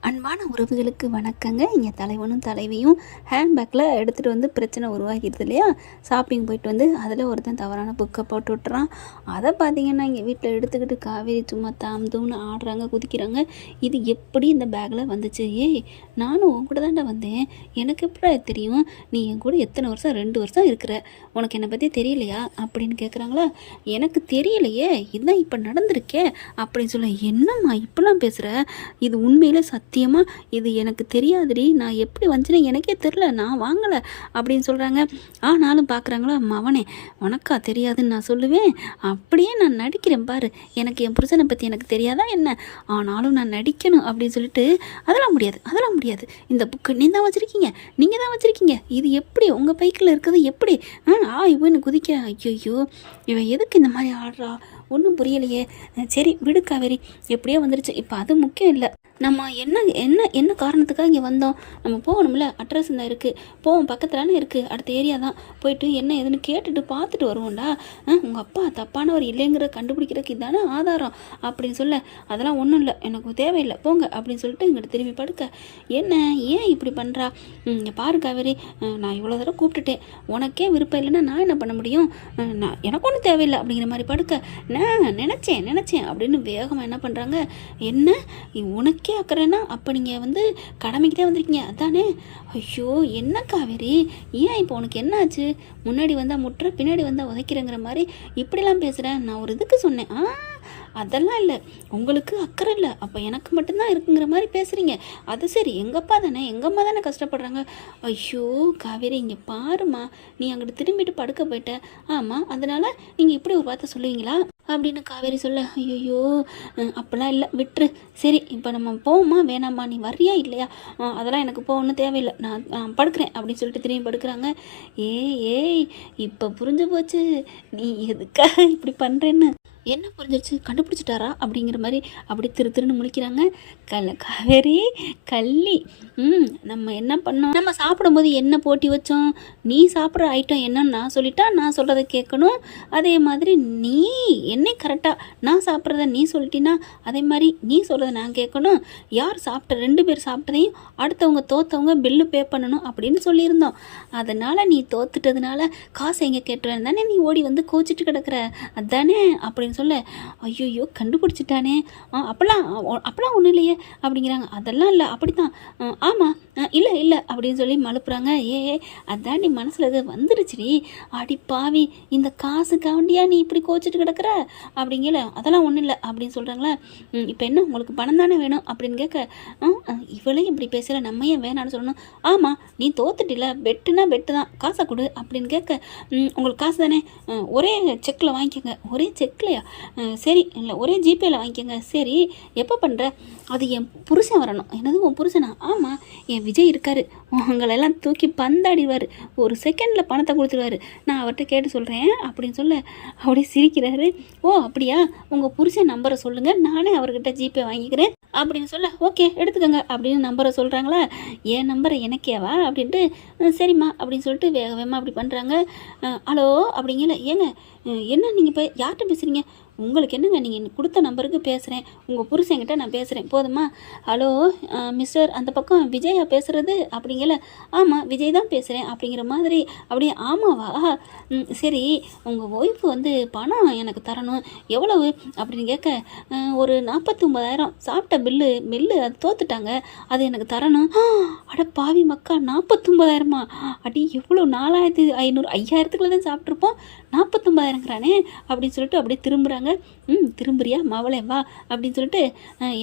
அன்பான உறவுகளுக்கு வணக்கங்க. இங்கே தலைவனும் தலைவியும் ஹேண்ட்பேக்கில் எடுத்துகிட்டு வந்து பிரச்சனை உருவாகிடுது இல்லையா? ஷாப்பிங் போயிட்டு வந்து அதில் ஒருத்தன் தவறான புக்கை போட்டு விட்டுறான். அதை பார்த்தீங்கன்னா இங்கே வீட்டில் எடுத்துக்கிட்டு காவேரி சும்மா தாம் தூம்னு ஆடுறாங்க குதிக்கிறாங்க. இது எப்படி இந்த பேக்கில் வந்துச்சு? ஏய் நானும் உன் கூட தாண்டா வந்தேன். எனக்கு எப்படி தெரியும்? நீ என் கூட எத்தனை வருஷம்? ரெண்டு வருஷம் இருக்கிற. உனக்கு என்னை பற்றி தெரியலையா? அப்படின்னு கேட்குறாங்களா எனக்கு தெரியலையே. இதுதான் இப்போ நடந்திருக்கே. அப்படின்னு சொல்ல என்னம்மா இப்படிலாம் பேசுகிற இது உண்மையில சத்தியமாக இது எனக்கு தெரியாதுடி. நான் எப்படி வந்துச்சுன்னு எனக்கே தெரில நான் வாங்கலை அப்படின்னு சொல்கிறாங்க ஆனாலும் பார்க்குறாங்களா மவனே உனக்கா தெரியாதுன்னு நான் சொல்லுவேன். அப்படியே நான் நடிக்கிறேன் பாரு. எனக்கு என் புருஷனை பற்றி எனக்கு தெரியாதா என்ன? ஆனாலும் நான் நடிக்கணும் அப்படின்னு சொல்லிட்டு அதெல்லாம் முடியாது. அதெல்லாம் முடியாது. இந்த புக்கு நீ தான் வச்சுருக்கீங்க. நீங்கள் தான் வச்சுருக்கீங்க. இது எப்படி? உங்கள் பைக்கில் இருக்கிறது எப்படி? ஆ ஆ இவன் குதிக்க ஐயோ இவன் எதுக்கு இந்த மாதிரி ஆடுறா? ஒன்றும் புரியலையே. சரி விடு காவேரி. எப்படியோ வந்துருச்சு. இப்போ அது முக்கியம் இல்லை. நம்ம என்ன என்ன என்ன காரணத்துக்காக இங்கே வந்தோம்? நம்ம போகணும்ல அட்ரஸ் தான் இருக்குது போவோம் பக்கத்துலன்னு இருக்குது அடுத்த ஏரியா தான். போயிட்டு என்ன ஏதுன்னு கேட்டுட்டு பார்த்துட்டு வருவோம்டா. உங்கள் அப்பா தப்பானவர் இல்லைங்கிற கண்டுபிடிக்கிறதுக்கு இதானே ஆதாரம். அப்படின்னு சொல்ல அதெல்லாம் ஒன்றும் இல்லை. எனக்கு தேவையில்லை. போங்க அப்படின்னு சொல்லிட்டு இங்கிட்ட திரும்பி படுக்க. என்ன? ஏன் இப்படி பண்ணுறா இங்கே பாரு காவேரி. நான் இவ்வளோ தடவை கூப்பிட்டுட்டேன். உனக்கே விருப்பம் இல்லைன்னா நான் என்ன பண்ண முடியும்? நான் எனக்கு ஒன்றும் தேவையில்லை. அப்படிங்கிற மாதிரி படுக்க. நான் நினச்சேன் நினச்சேன். அப்படின்னு வேகமாக என்ன பண்ணுறாங்க என்ன? உனக்கு அக்கறைன்னா அப்போ நீங்கள் வந்து கடமைக்கிட்டே வந்திருக்கீங்க. அதானே? ஐயோ என்ன காவேரி ஏன் இப்போ உனக்கு என்ன ஆச்சு முன்னாடி வந்தால் முட்டுற பின்னாடி வந்தால் உதைக்கிறேங்கிற மாதிரி இப்படிலாம் பேசுகிறேன் நான் ஒரு இதுக்கு சொன்னேன். ஆ அதெல்லாம் இல்லை. உங்களுக்கு அக்கறை இல்லை. அப்போ எனக்கு மட்டும்தான் இருக்குங்கிற மாதிரி பேசுகிறீங்க அது சரி. எங்கள் அப்பா தானே? எங்கள் அம்மா தானே கஷ்டப்படுறாங்க? ஐயோ காவேரி இங்கே பாருமா நீ அங்கிட்டு திரும்பிட்டு படுக்க போயிட்ட. ஆமாம் அதனால் நீங்கள் இப்படி ஒரு வார்த்தை சொல்லுவீங்களா? அப்படின்னு காவேரி சொல்ல ஐயோ அப்போல்லாம் இல்லை விட்டுரு. சரி இப்போ நம்ம போவோமா? வேணாமா நீ வர்றியா இல்லையா? அதெல்லாம் எனக்கு போகணும் தேவையில்லை. நான் நான் படுக்கிறேன் அப்படின்னு சொல்லிட்டு திரும்பி படுக்கிறாங்க. ஏ ஏய் இப்போ புரிஞ்சு போச்சு. நீ எதுக்காக இப்படி பண்ணுறேன்னு என்ன புரிஞ்சிருச்சு? கண்டுபிடிச்சிட்டாரா? அப்படிங்கிற மாதிரி அப்படி திரு திருன்னு முழிக்கிறாங்க. கல் காவேரி கள்ளி. ம் நம்ம என்ன பண்ணோம்? நம்ம சாப்பிடும்போது என்ன போட்டி வச்சோம்? நீ சாப்பிட்ற ஐட்டம் என்னன்னு நான் சொல்லிட்டா நான் சொல்கிறத கேட்கணும். அதே மாதிரி நீ என்னை கரெக்டாக நான் சாப்பிட்றத நீ சொல்லிட்டினா அதே மாதிரி நீ சொல்கிறத நான் கேட்கணும். யார் சாப்பிட்ட ரெண்டு பேர் சாப்பிட்டதையும் அடுத்தவங்க தோத்தவங்க பில்லு பே பண்ணணும் அப்படின்னு சொல்லியிருந்தோம். அதனால் நீ தோத்துட்டதுனால காசு எங்கே கேட்டுருவேன் தானே நீ ஓடி வந்து கோச்சிட்டு கிடக்குற? அதானே அப்படின்னு சொல்ல ஐயோ கண்டுபிடிச்சிட்டானே. ஆ அப்போல்லாம் அப்போல்லாம் ஒன்றும் இல்லையே அப்படிங்கிறாங்க. அதெல்லாம் இல்லை அப்படி தான் ஆமாம் இல்லை இல்லை அப்படின்னு சொல்லி மழுப்புறாங்க. ஏ அதான் நீ மனசில் இது வந்துடுச்சுடி அடி பாவி இந்த காசுக்காண்டியா நீ இப்படி கோச்சிட்டு கிடக்குற? அப்படிங்கல அதெல்லாம் ஒன்றும் இல்லை அப்படின்னு சொல்கிறாங்களா இப்போ என்ன உங்களுக்கு பணம் தானே வேணும்? அப்படின்னு கேட்க "ஆ, இவளே இப்படி பேசுகிற நம்ம ஏன் வேணான்னு சொல்லணும்? ஆமாம் நீ தோத்துட்டில பெட்டுனா பெட்டு தான் காசை கொடு அப்படின்னு கேட்க உங்களுக்கு காசு தானே? ஒரே செக்கில் வாங்கிக்கோங்க. ஒரே செக்லையா? சரி இல்லை ஒரே ஜிபேயில் வாங்கிக்கோங்க. சரி எப்போ பண்ணுற அது என் புருஷன் வரணும். என்னது உன் புருஷனா? ஆமாம் என் விஜய் இருக்காரு. உங்களெல்லாம் தூக்கி பந்தாடிடுவார். ஒரு செகண்டில் பணத்தை கொடுத்துருவாரு நான் அவர்கிட்ட கேட்டு சொல்கிறேன் அப்படின்னு சொல்ல அப்படியே சிரிக்கிறாரு. ஓ அப்படியா? உங்கள் புருஷன் நம்பரை சொல்லுங்கள் நானே அவர்கிட்ட ஜிபே வாங்கிக்கிறேன் அப்படின்னு சொல்ல ஓகே எடுத்துக்கோங்க அப்படின்னு நம்பரை சொல்கிறாங்களா என் நம்பரை எனக்கேவா? அப்படின்ட்டு சரிம்மா அப்படின்னு சொல்லிட்டு வேக வேகமாக அப்படி பண்ணுறாங்க ஹலோ அப்படிங்கல ஏங்க என்ன நீங்கள் இப்போ யார்கிட்ட பேசுகிறீங்க உங்களுக்கு என்னங்க நீங்கள் கொடுத்த நம்பருக்கு பேசுகிறேன் உங்கள் புருஷன்கிட்ட நான் பேசுகிறேன் போதுமா? ஹலோ மிஸ்டர் அந்த பக்கம் விஜயா பேசுகிறது அப்படிங்கல? ஆமாம் விஜய் தான் பேசுகிறேன் அப்படிங்கிற மாதிரி. அப்படியே ஆமாவா? சரி உங்கள் ஒய்ஃப் வந்து பணம் எனக்கு தரணும். எவ்வளவு? அப்படின்னு கேட்க ஒரு நாற்பத்தொம்பதாயிரம் சாப்பிட்ட பில்லு பில்லு அது தோத்துட்டாங்க. அது எனக்கு தரணும். அட பாவி மக்கா நாற்பத்தொம்பதாயிரமா அடி எவ்வளோ நாலாயிரத்தி ஐநூறு ஐயாயிரத்துக்குள்ள தான் சாப்பிட்ருப்போம் கேட்குறானே அப்படின்னு சொல்லிட்டு அப்படியே திரும்புகிறாங்க ம் திரும்புறியா? மவளே வா அப்படின்னு சொல்லிட்டு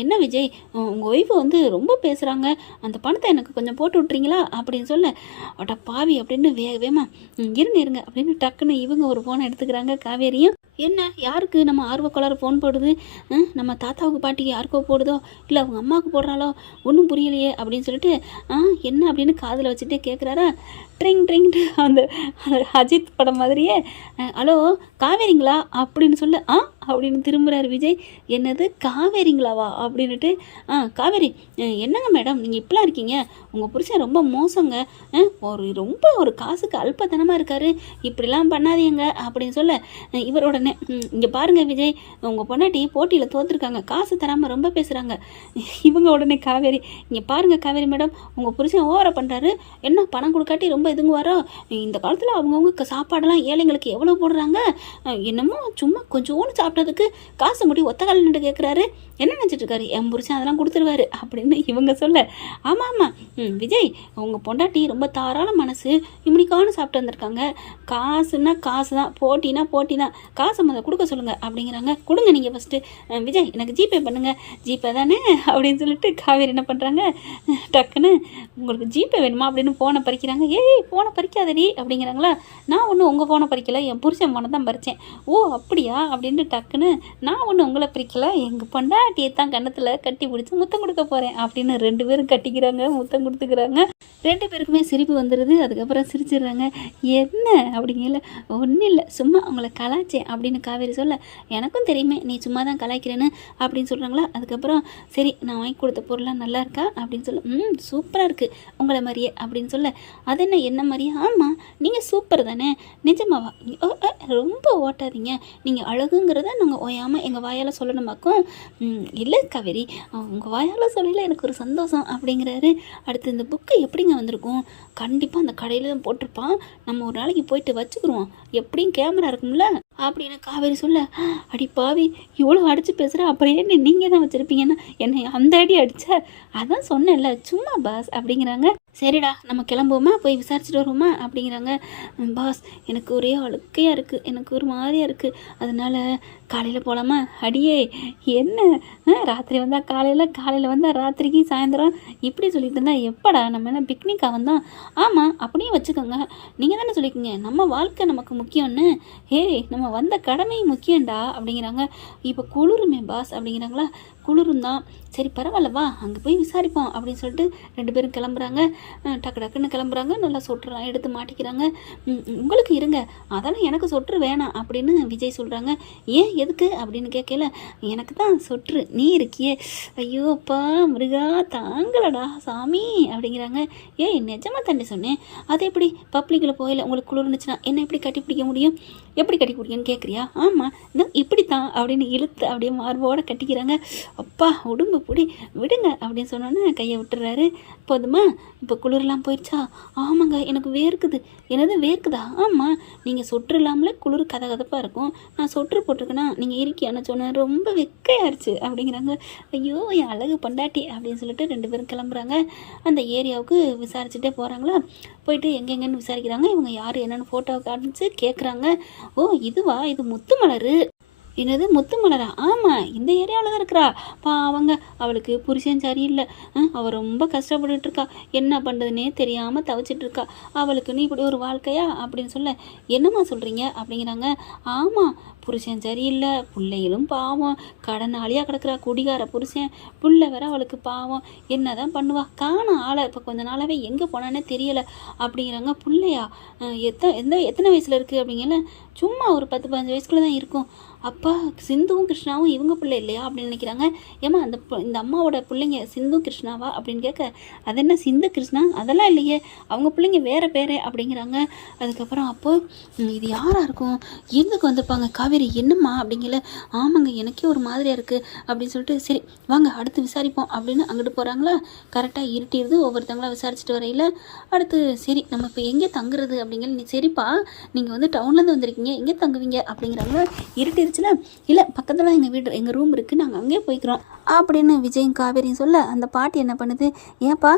என்ன விஜய்? உங்கள் ஒய்ஃபை வந்து ரொம்ப பேசுகிறாங்க அந்த பணத்தை எனக்கு கொஞ்சம் போட்டு விட்றீங்களா அப்படின்னு சொல்ல அட பாவி அப்படின்னு வேக வேமா இருங்க இருங்க அப்படின்னு டக்குன்னு இவங்க ஒரு ஃபோனை எடுத்துக்கிறாங்க காவேரியும். என்ன யாருக்கு நம்ம ஆர்வக்கோளாறு ஃபோன் போடுது? நம்ம தாத்தாவுக்கு பாட்டிக்கு யாருக்கோ போடுதோ? இல்லை அவங்க அம்மாவுக்கு போடுறாளோ? ஒன்றும் புரியலையே அப்படின்னு சொல்லிட்டு ஆ என்ன அப்படின்னு காதில் வச்சுட்டே கேட்குறாரா ட்ரிங் ட்ரிங். அந்த அந்த அஜித் படம் மாதிரியே ஹலோ காவேரிங்களா? அப்படின்னு சொல்ல. ஆ அப்படின்னு திரும்புகிறார் விஜய். என்னது? காவேரிங்களாவா? அப்படின்னுட்டு ஆ காவேரி என்னங்க மேடம்? நீங்கள் இப்படிலாம் இருக்கீங்க. உங்கள் புருஷன் ரொம்ப மோசங்க. ஒரு ரொம்ப ஒரு காசுக்கு அல்பத்தனமாக இருக்கார். இப்படிலாம் பண்ணாதீங்க அப்படின்னு சொல்ல அஹ், இங்கே பாருங்கள் விஜய். உங்கள் பொண்டாட்டி போட்டியில் தோத்துருக்காங்க. காசு தராமல் ரொம்ப பேசுகிறாங்க இவங்க உடனே காவேரி இங்கே பாருங்கள் காவேரி மேடம். உங்கள் புருஷன் ஓவரை பண்ணுறாரு என்ன பணம் கொடுக்காட்டி ரொம்ப இதுங்குவாரோ இந்த காலத்தில் அவங்கவுங்க சாப்பாடெல்லாம் ஏழைங்களுக்கு எவ்வளோ போடுறாங்க? என்னமோ சும்மா கொஞ்சோன்னு சாப்பிட்டதுக்கு காசு முடி ஒத்த கால நின்று கேட்குறாரு என்ன நினச்சிட்டு இருக்காரு? என் புருஷன் அதெல்லாம் கொடுத்துருவாரு அப்படின்னு இவங்க சொல்ல. ஆமாம் ஆமாம் விஜய் உங்கள் பொண்டாட்டி ரொம்ப தாராள மனசு. இப்படிக்கானு சாப்பிட்டு வந்திருக்காங்க. காசுன்னா காசு தான். போட்டினா போட்டி தான். காசை முத கொடுக்க சொல்லுங்கள் அப்படிங்கிறாங்க. கொடுங்க நீங்கள் ஃபஸ்ட்டு விஜய் எனக்கு ஜிபே பண்ணுங்கள் ஜிபே தானே? அப்படின்னு சொல்லிட்டு காவேரி என்ன பண்ணுறாங்க டக்குன்னு உங்களுக்கு ஜிபே வேணுமா அப்படின்னு ஃபோனை பறிக்கிறாங்க. ஏய் ஃபோனை பறிக்காதடி அப்படிங்கிறாங்களா? நான் ஒன்றும் உங்கள் ஃபோனை பறிக்கல என் புருஷன் ஃபோனை தான் பறித்தேன் ஓ அப்படியா? அப்படின்ட்டு டக்குன்னு நான் ஒன்றும் உங்களை பறிக்கலை எங்கள் பொண்டாட்டியை தான் கன்னத்தில் கட்டி பிடிச்சி முத்தம் கொடுக்க போகிறேன் அப்படின்னு ரெண்டு பேரும் கட்டிக்கிறாங்க முத்தம் கொடுத்துக்கிறாங்க. ரெண்டு பேருக்குமே சிரிப்பு வந்துடுது அதுக்கப்புறம் சிரிச்சிடுறாங்க. என்ன? அப்படிங்கல. ஒன்றும் இல்லை. சும்மா அவங்கள கலாச்சேன் அப்படின்னு காவேரி சொல்ல. எனக்கும் தெரியுமே நீ சும்மா தான் கலாய்க்கிறேன்னு அப்படின்னு சொல்கிறாங்களா அதுக்கப்புறம் சரி நான் வாங்கி கொடுத்த பொருளாக நல்லா இருக்கா? அப்படின்னு சொல்ல. ம் சூப்பராக இருக்குது உங்களை மாதிரியே அப்படின்னு சொல்ல. அது என்ன என்ன மாதிரியே ஆமாம் நீங்கள் சூப்பர் தானே. நிஜமாவா? ஓ, ரொம்ப ஓட்டாதீங்க. நீங்கள் அழகுங்கிறத நாங்கள் ஓயாமல் எங்கள் வாயால் சொல்லணுமாக்கும்? இல்லை காவேரி. உங்கள் வாயால் சொல்லல எனக்கு ஒரு சந்தோஷம் அப்படிங்கிறாரு. அடுத்து இந்த புக்கு எப்படிங்க வந்திருக்கும். கண்டிப்பாக அந்த கடையில் தான் போட்டிருப்பான். நம்ம ஒரு நாளைக்கு போயிட்டு வச்சுக்கிருவோம். எப்படியும் கேமரா இருக்கும்ல? அப்படின்னு காவேரி சொல்ல அடி பாவி இவ்வளோ அடித்து பேசுகிற அப்புறம் என்ன நீங்கள் தான் வச்சுருப்பீங்கன்னா என்னை அந்த அடி அடிச்ச? அதான் சொன்னேன்ல சும்மா பாஸ் அப்படிங்கிறாங்க. சரிடா நம்ம கிளம்புவோமா? போய் விசாரிச்சுட்டு வருவோமா? அப்படிங்கிறாங்க. பாஸ் எனக்கு ஒரே அழுக்கையாக இருக்குது எனக்கு ஒரு மாதிரியாக இருக்குது அதனால காலையில் போகலாமா அடியே என்ன? ராத்திரி வந்தால் காலையில் காலையில் வந்தால் ராத்திரிக்கு சாயந்தரம். இப்படி சொல்லிட்டு இருந்தால் எப்படா நம்ம என்ன பிக்னிக்காக வந்தோம்? ஆமாம் அப்படியும் வச்சுக்கோங்க. நீங்கள் தானே சொல்லிக்கோங்க நம்ம வாழ்க்கை நமக்கு முக்கியம்னு. ஏய் நம்ம வந்த கடமை முக்கியம்டா அப்படிங்கிறாங்க. இப்போ குளிருமே பாஸ் அப்படிங்கிறாங்களா? குளிரும் தான் சரி பரவாயில்ல வா அங்கே போய் விசாரிப்போம் அப்படின்னு சொல்லிட்டு ரெண்டு பேரும் கிளம்புறாங்க. டக்கு டக்குன்னு கிளம்புறாங்க. நல்லா சொட்டுறான் எடுத்து மாட்டிக்கிறாங்க. "ம், உங்களுக்கு இருங்க. அதெல்லாம் எனக்கு சொட்டு வேணாம் அப்படின்னு விஜய் சொல்கிறாங்க ஏன் எதுக்கு? அப்படின்னு கேட்கல எனக்கு தான் சொட்டு நீ இருக்கியே. ஐயோ அப்பா முருகா தாங்கலடா சாமி அப்படிங்கிறாங்க. ஏய் நிஜமாக தண்ணி சொன்னேன். அது எப்படி? பப்ளிக்கில் போயில உங்களுக்கு குளிர்ந்துச்சுன்னா என்ன எப்படி கட்டி பிடிக்க முடியும்? எப்படி கட்டி பிடிக்கும்னு கேட்குறியா? ஆமாம் இந்த இப்படித்தான் அப்படின்னு இழுத்து அப்படியே மார்போடு கட்டிக்கிறாங்க. அப்பா உடம்பு பிடி விடுங்க அப்படின்னு சொன்னோன்னே கையை விட்டுறாரு. போதுமா இப்போ குளிர்லாம் போயிடுச்சா ஆமாங்க எனக்கு வேர்க்குது. என்னது வேர்க்குதா? ஆமாம் நீங்கள் சொட்டு இல்லாமலே குளிர் கதை கதப்பாக இருக்கும். நான் சொட்டு போட்டிருக்கேன்னா நீங்கள் இருக்கியான்னு சொன்னேன். ரொம்ப வெக்கையாயிருச்சு அப்படிங்கிறாங்க. ஐயோ என் அழகு பொண்டாட்டி அப்படின்னு சொல்லிட்டு ரெண்டு பேரும் கிளம்புறாங்க. அந்த ஏரியாவுக்கு விசாரிச்சுட்டே போகிறாங்களா போயிட்டு எங்கெங்கன்னு விசாரிக்கிறாங்க. இவங்க யார் என்னென்னு ஃபோட்டோ காமிச்சு கேட்குறாங்க ஓ இதுவா? இது முத்து மலரு என்னது முத்து மலரா ஆமாம் இந்த ஏரியாவில் தான் இருக்கிறா. பாவங்க அவளுக்கு புருஷன் சரியில்லை. அஹ், அவ ரொம்ப கஷ்டப்பட்டுட்டு இருக்கா. என்ன பண்ணுறதுனே தெரியாமல் தவிச்சிட்டு இருக்கா. அவளுக்கு நீ இப்படி ஒரு வாழ்க்கையா அப்படின்னு சொல்ல என்னம்மா சொல்கிறீங்க அப்படிங்கிறாங்க. ஆமாம் புருஷன் சரியில்லை. பிள்ளைகளும் பாவம். கடனாளியாக கிடக்குறா குடிகார புருஷன். பிள்ளை வேற அவளுக்கு பாவம். என்ன தான் பண்ணுவா? காணும் ஆளை. இப்போ கொஞ்ச நாளாகவே எங்கே போனானே தெரியலை. அப்படிங்கிறாங்க பிள்ளையா. எத்தனை எந்த எத்தனை வயசில் இருக்குது அப்படிங்கல? சும்மா ஒரு பத்து பதினஞ்சு வயசுக்குள்ளே தான் இருக்கும். அப்பா சிந்துவும் கிருஷ்ணாவும் இவங்க பிள்ளை இல்லையா அப்படின்னு நினைக்கிறாங்க. ஏமா அந்த பு- இந்த அம்மாவோட பிள்ளைங்க சிந்து கிருஷ்ணாவா அப்படின்னு கேட்க அது என்ன சிந்து கிருஷ்ணா? அதெல்லாம் இல்லையே. அவங்க பிள்ளைங்க வேற பேரே அப்படிங்கிறாங்க. அதுக்கப்புறம் அப்போ இது யாராக இருக்கும்? எதுக்கு வந்திருப்பாங்க? காவேரி என்னம்மா? அப்படிங்கல ஆமாங்க எனக்கே ஒரு மாதிரியாக இருக்குது அப்படின்னு சொல்லிட்டு சரி வாங்க அடுத்து விசாரிப்போம் அப்படின்னு அங்கிட்டு போகிறாங்களா கரெக்டாக இருட்டிடுது. ஒவ்வொருத்தவங்களா விசாரிச்சுட்டு வரையில அடுத்து சரி நம்ம இப்போ எங்கே தங்குறது? அப்படிங்கிற நீ சரிப்பா நீங்கள் வந்து டவுன்லேருந்து வந்திருக்கீங்க. எங்கே தங்குவீங்க? அப்படிங்கிறாங்க. இருட்டிருச்சுல இல்லை பக்கத்தில் எங்கள் வீடு எங்கள் ரூம் இருக்குது நாங்கள் அங்கேயே போய்க்கிறோம். அப்படின்னு விஜயும் காவேரியும் சொல்ல அந்த பாட்டி என்ன பண்ணுது? ஏன்ப்பா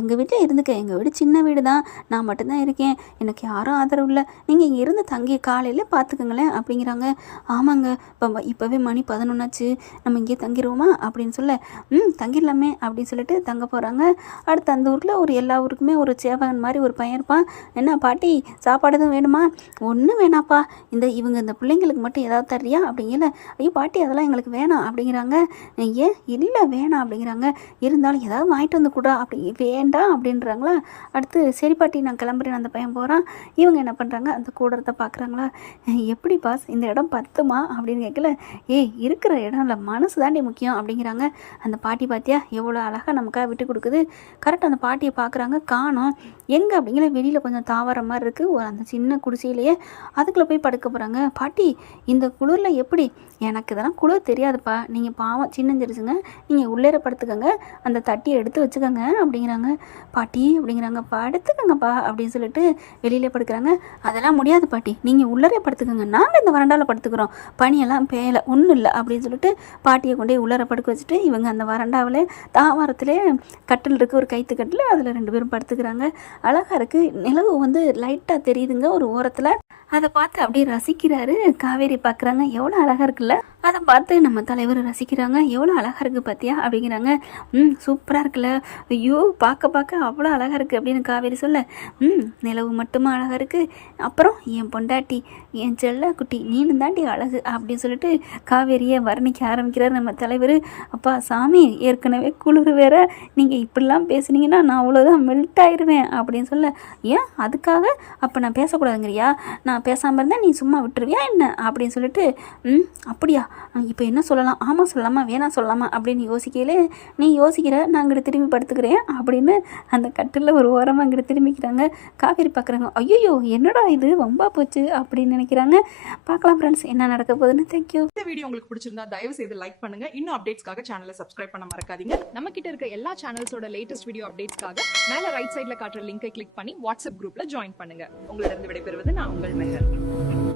எங்கள் வீட்டில் இருந்துக்க. எங்கள் வீடு சின்ன வீடு தான் நான் மட்டும்தான் இருக்கேன். எனக்கு யாரும் ஆதரவு இல்லை. நீங்கள் இங்கே இருந்து தங்கி காலையில் பார்த்துக்கங்களேன் அப்படிங்கிறாங்க. ஆமாங்க. இப்போ இப்போவே மணி பதினொன்னாச்சு. நம்ம இங்கேயே தங்கிடுவோமா அப்படின்னு சொல்ல ம் தங்கிடலாமே அப்படின்னு சொல்லிட்டு தங்க போகிறாங்க அடுத்து அந்த ஊரில் ஒரு எல்லா ஊருக்குமே ஒரு சேவகன் மாதிரி ஒரு பையன் இருப்பான். என்ன பாட்டி சாப்பாடு எதுவும் வேணுமா? ஒன்றும் வேணாப்பா. இந்த இவங்க இந்த பிள்ளைங்களுக்கு மட்டும் ஏதாவது தர்றியா? தரியா அப்படிங்கிற ஐயோ பாட்டி அதெல்லாம் எங்களுக்கு வேணாம் அப்படிங்கிறாங்க. ஏன்? இல்லை வேணாம் அப்படிங்கிறாங்க. இருந்தாலும் ஏதாவது வாங்கிட்டு வந்து கூடா அப்படி வேண்டாம் அப்படின்றாங்களா. அடுத்து சரி பாட்டி நான் கிளம்புறேன் அந்த பையன் போகிறான் இவங்க என்ன பண்ணுறாங்க அந்த கூடத்தை பார்க்குறாங்களா. எப்படி பாஸ் இந்த இடம் பத்துமா? அப்படின்னு கேட்கல. ஏய் இருக்கிற இடம் இல்லை மனசு தாண்டி முக்கியம் அப்படிங்கிறாங்க. அந்த பாட்டி பார்த்தியா எவ்வளோ அழகாக நமக்காக விட்டு கொடுக்குது. கரெக்டாக அந்த பாட்டியை பார்க்குறாங்க. காணோம். எங்கே? அப்படிங்கிற வெளியில் கொஞ்சம் தாவர மாதிரி இருக்குது ஒரு அந்த சின்ன குடிசையிலேயே அதுக்குள்ளே போய் படுக்க போகிறாங்க பாட்டி இந்த குளிரில் எப்படி? எனக்கு இதெல்லாம் கூட தெரியாதுப்பா. நீங்கள் பாவம் சின்னஞ்சிருச்சுங்க நீங்கள் உள்ளேற படுத்துக்கங்க. அந்த தட்டியை எடுத்து வச்சுக்கோங்க அப்படிங்கிறாங்க. பாட்டி அப்படிங்கிறாங்க. படுத்துக்கங்கப்பா அப்படின்னு சொல்லிட்டு வெளியிலே படுக்கிறாங்க. அதெல்லாம் முடியாது பாட்டி. நீங்கள் உள்ளரே படுத்துக்கோங்க. நாங்கள் இந்த வறண்டாவில் படுத்துக்கிறோம். பனியெல்லாம் பேயலை. ஒன்றும் இல்லை அப்படின்னு சொல்லிட்டு பாட்டியை கொண்டு போய் உள்ளர படுக்க வச்சுட்டு இவங்க அந்த வறண்டாவில் தாவாரத்திலே கட்டில் இருக்குது ஒரு கைத்து கட்டில். அதில் ரெண்டு பேரும் படுத்துக்கிறாங்க. அழகாக இருக்குது நிலவு வந்து லைட்டாக தெரியுதுங்க. ஒரு ஓரத்தில். அதை பார்த்து அப்படியே ரசிக்கிறாரு. காவேரி பார்க்குறாங்க. எவ்வளோ அழகாக இருக்குல்ல? அதை பார்த்து நம்ம தலைவர் ரசிக்கிறாங்க. எவ்வளோ அழகாக இருக்குது பார்த்தியா அப்படிங்கிறாங்க. ம் சூப்பராக இருக்குல்ல. ஐயோ பார்க்க பார்க்க அவ்வளோ அழகாக இருக்குது அப்படின்னு காவேரி சொல்ல. ம் நிலவு மட்டுமா அழகாக இருக்குது அப்புறம் என் பொண்டாட்டி என் செல்ல குட்டி நீனும் தாண்டி அழகு அப்படின்னு சொல்லிட்டு காவேரியை வர்ணிக்க ஆரம்பிக்கிறார் நம்ம தலைவர். அப்பா சாமி ஏற்கனவே குளிர் வேற. நீங்கள் இப்படிலாம் பேசுனீங்கன்னா நான் அவ்வளோதான் மெல்ட் ஆயிடுவேன் அப்படின்னு சொல்ல. ஏன்? அதுக்காக? அப்போ நான் பேசக்கூடாதுங்கிறியா? நான் பேசாமல் இருந்தால் நீ சும்மா விட்டுருவியா என்ன? அப்படின்னு சொல்லிட்டு ம் அப்படியா? இப்போ என்ன சொல்லலாம்? ஆமாம் சொல்லலாமா வேணாம் சொல்லலாமா அப்படின்னு யோசிக்கையிலே நீ யோசிக்கிற நான் அங்கிட்டு திரும்பி படுத்துக்கிறேன் அப்படின்னு அந்த கட்டில் ஒரு ஓரமாக அங்கிட்டு திரும்பிக்கிறாங்க. காவேரி பார்க்குறாங்க ஐயோ என்னடா இது? வம்பா போச்சு அப்படின்னு நினைக்கிறாங்க. பார்க்கலாம் ஃப்ரெண்ட்ஸ் என்ன நடக்க போகுதுன்னு. தேங்க்யூ இந்த வீடியோ உங்களுக்கு பிடிச்சிருந்தா தயவு செய்து லைக் பண்ணுங்க. இன்னும் அப்டேட்ஸ்க்காக சேனலை சப்ஸ்கிரைப் பண்ண மறக்காதீங்க. நம்ம கிட்ட இருக்க எல்லா சேனல்ஸோட லேட்டஸ்ட் வீடியோ அப்டேட்ஸ்க்காக மேல ரைட் சைடில் காட்டுற லிங்கை கிளிக் பண்ணி வாட்ஸ்அப் குரூப்ல ஜாயின் பண்ணுங்க. உங்களிடம் விடைபெறுவது நான் உங்கள் மெஹர்.